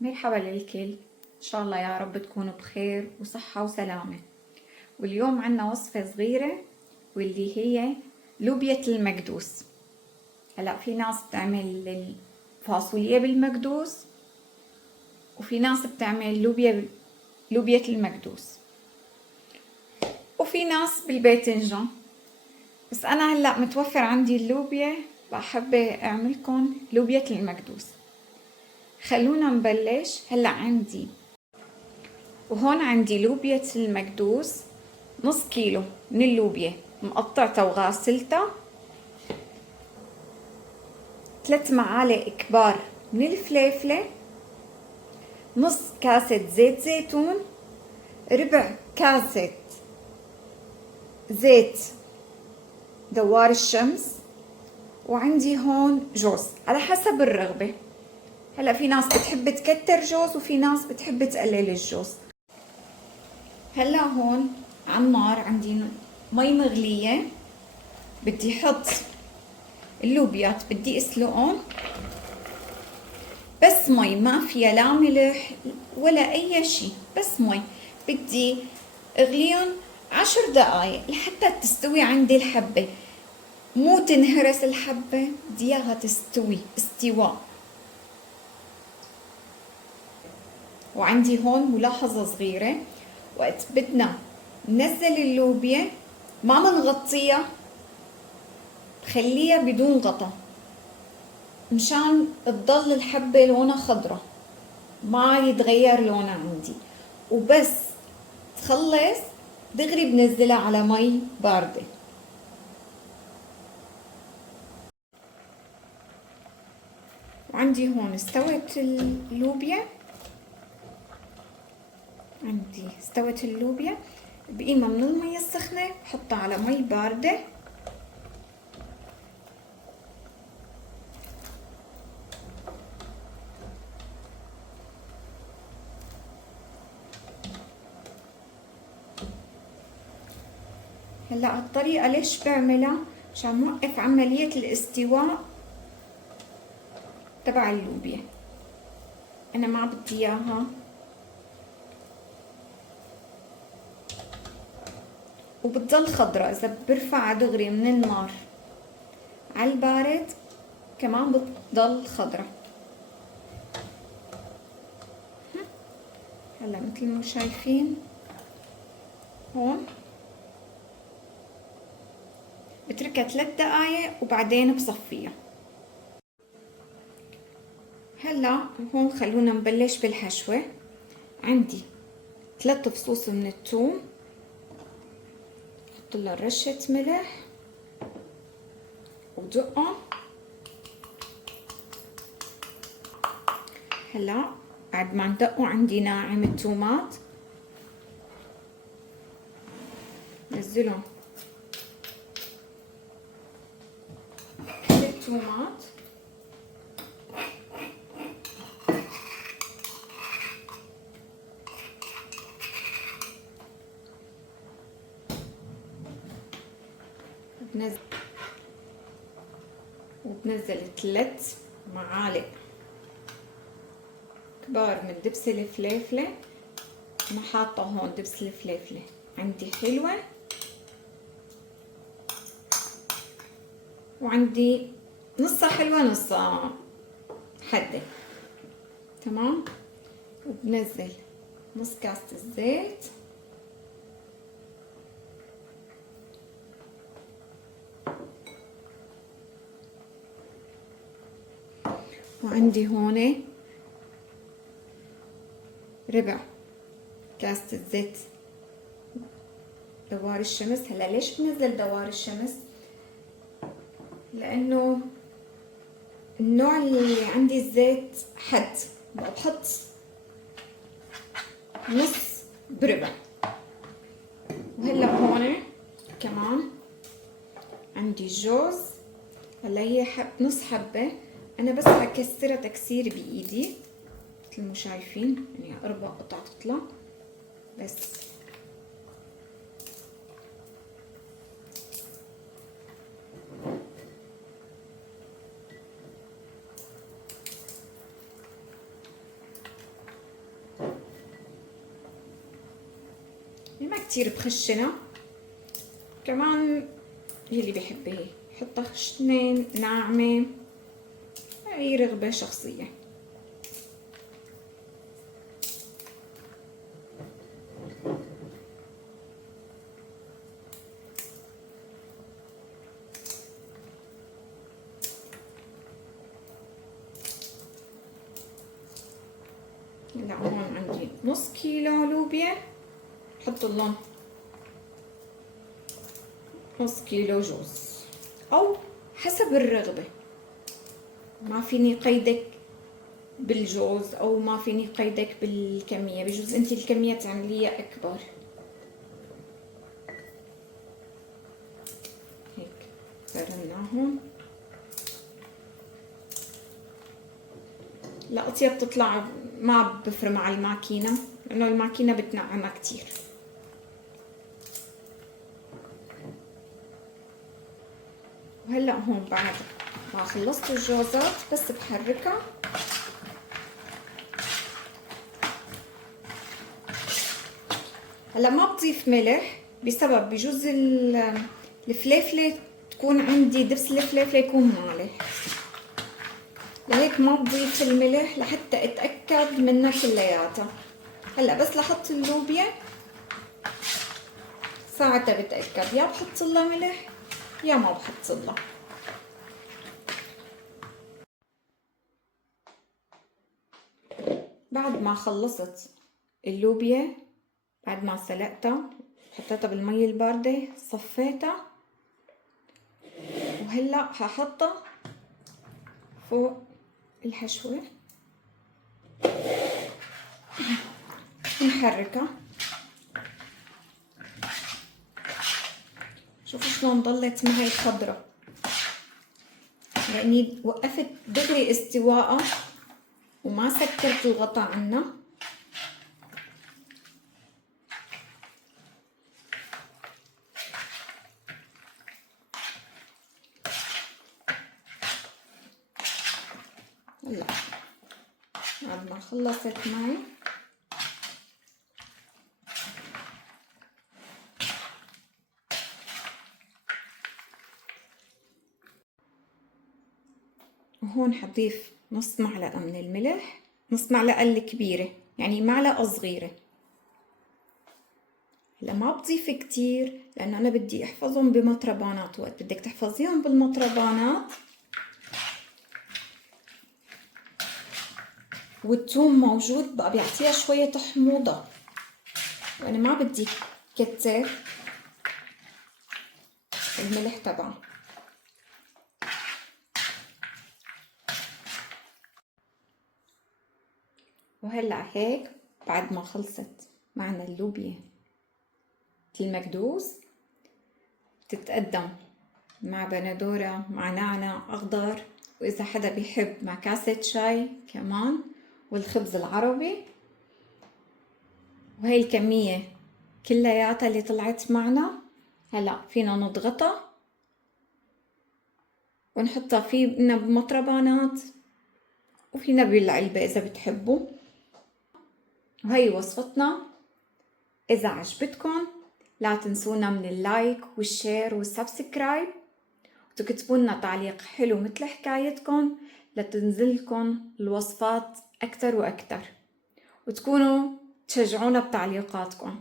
مرحبا للكل، إن شاء الله يا رب تكونوا بخير وصحة وسلامة. واليوم عنا وصفة صغيرة واللي هي لوبية المكدوس. هلأ في ناس بتعمل الفاصوليا بالمكدوس وفي ناس بتعمل لوبية المكدوس وفي ناس بالباذنجان، بس أنا هلأ متوفر عندي اللوبيا، بحب أعملكم لوبية المكدوس. خلونا نبلش. هلأ عندي لوبية المكدوس، نص كيلو من اللوبيا مقطعتها وغاسلتها، 3 معالق كبار من الفليفلة، نص كاسة زيت زيتون، ربع كاسة زيت دوار الشمس، وعندي هون جوز على حسب الرغبة. هلا في ناس بتحب تكتر جوز وفي ناس بتحب تقلل الجوز. هلا هون على النار عندي مي مغلية، بدي احط اللوبيات، بدي اسلقهم، بس مي، ما فيها لا ملح ولا اي شي، بس مي. بدي اغليهم 10 دقايق لحتى تستوي عندي الحبة، مو تنهرس الحبة، بدي اياها تستوي استواء. وعندي هون ملاحظة صغيرة، وقت بدنا ننزل اللوبيا ما منغطيها، خليها بدون غطا مشان تضل الحبة لونها خضرة، ما يتغير لونها عندي. وبس تخلص دغري بنزلها على مي باردة. وعندي هون استوت اللوبيا، بقيمة من المية السخنة بحطها على مي باردة، هلا هالطريقة ليش بعملها؟ عشان نوقف عملية الاستواء تبع اللوبيا. انا ما بدي اياها وبتضل خضرة، اذا برفعها دغري من النار على البارد كمان بتضل خضرة. هلا مثل ما شايفين هون بتركها 3 دقايق وبعدين بصفيها. هلا هون خلونا نبلش بالحشوة. عندي 3 فصوص من الثوم، حط لها رشة ملح ودقهم. هلا بعد ما ندقوا عندي ناعم الثومات، نزلهم الثومات، وبنزل 3 معالق كبار من دبس الفليفلة. أنا حاطة هون دبس الفليفلة عندي حلوة، وعندي نصها حلوة نصها حدة، تمام. وبنزل نص كاسة الزيت، وعندي هون ربع كاسة الزيت دوار الشمس. هلا ليش بنزل دوار الشمس؟ لانه النوع اللي عندي الزيت حد، بحط نص بربع. وهلا هون كمان عندي جوز، هلا هي نص حبة، انا بس هكسرها تكسير بايدي مثل ما شايفين، يعني 4 قطع تطلع بس. كتير بخشنة، كمان يلي بيحب هي حطها خشنين ناعمة، هي رغبة شخصية. هلا هون عندي نص كيلو لوبيا، حط لهم نص كيلو جوز او حسب الرغبة، ما فيني قيدك بالجوز او ما فيني قيدك بالكمية، بجوز انتي الكمية تعمليها اكبر. هيك فرناهم. القطية بتطلع ما بفرم على الماكينة لانه الماكينة بتنعمها كتير. وهلا هون بعد ما خلصت الجوزات بس بحركها. هلا ما بضيف ملح بسبب بجوز الفليفله تكون عندي دبس الفليفله يكون مالح، لهيك ما بضيف الملح لحتى اتاكد منها كلياتها. هلا بس لحط اللوبيا ساعتها بتاكد يا بحط لها ملح يا ما بحط لها. بعد ما خلصت اللوبيا، بعد ما سلقتها حطيتها بالمي الباردة صفيتها، وهلا هحطها فوق الحشوة ونحركها. شوفوا شلون ضلت معي خضرة، يعني وقفت دغري استواءها وما سكرت الغطا عنها. هلا بعد ما خلصت معي وهون حضيف نص معلقة من الملح، نص معلقة الكبيرة يعني معلقة صغيرة. هلا ما بضيف كتير لأنه أنا بدي أحفظهم بمطربانات، وقت بدك تحفظيهم بالمطربانات والثوم موجود بقى بيعطيها شوية حموضة، وأنا ما بدي كتر الملح تبعه. وهلأ هيك بعد ما خلصت معنا اللوبيا المكدوس بتتقدم مع بندورة مع نعناع أخضر، وإذا حدا بيحب مع كاسة شاي كمان، والخبز العربي. وهي الكمية كلياتها اللي طلعت معنا. هلأ فينا نضغطها ونحطها فينا بمطربانات وفينا بالعلبة إذا بتحبوا. وهي وصفتنا، إذا عجبتكم لا تنسونا من اللايك والشير والسبسكرايب، وتكتبوا لنا تعليق حلو مثل حكايتكم لتنزلكم الوصفات أكتر وأكتر، وتكونوا تشجعونا بتعليقاتكم.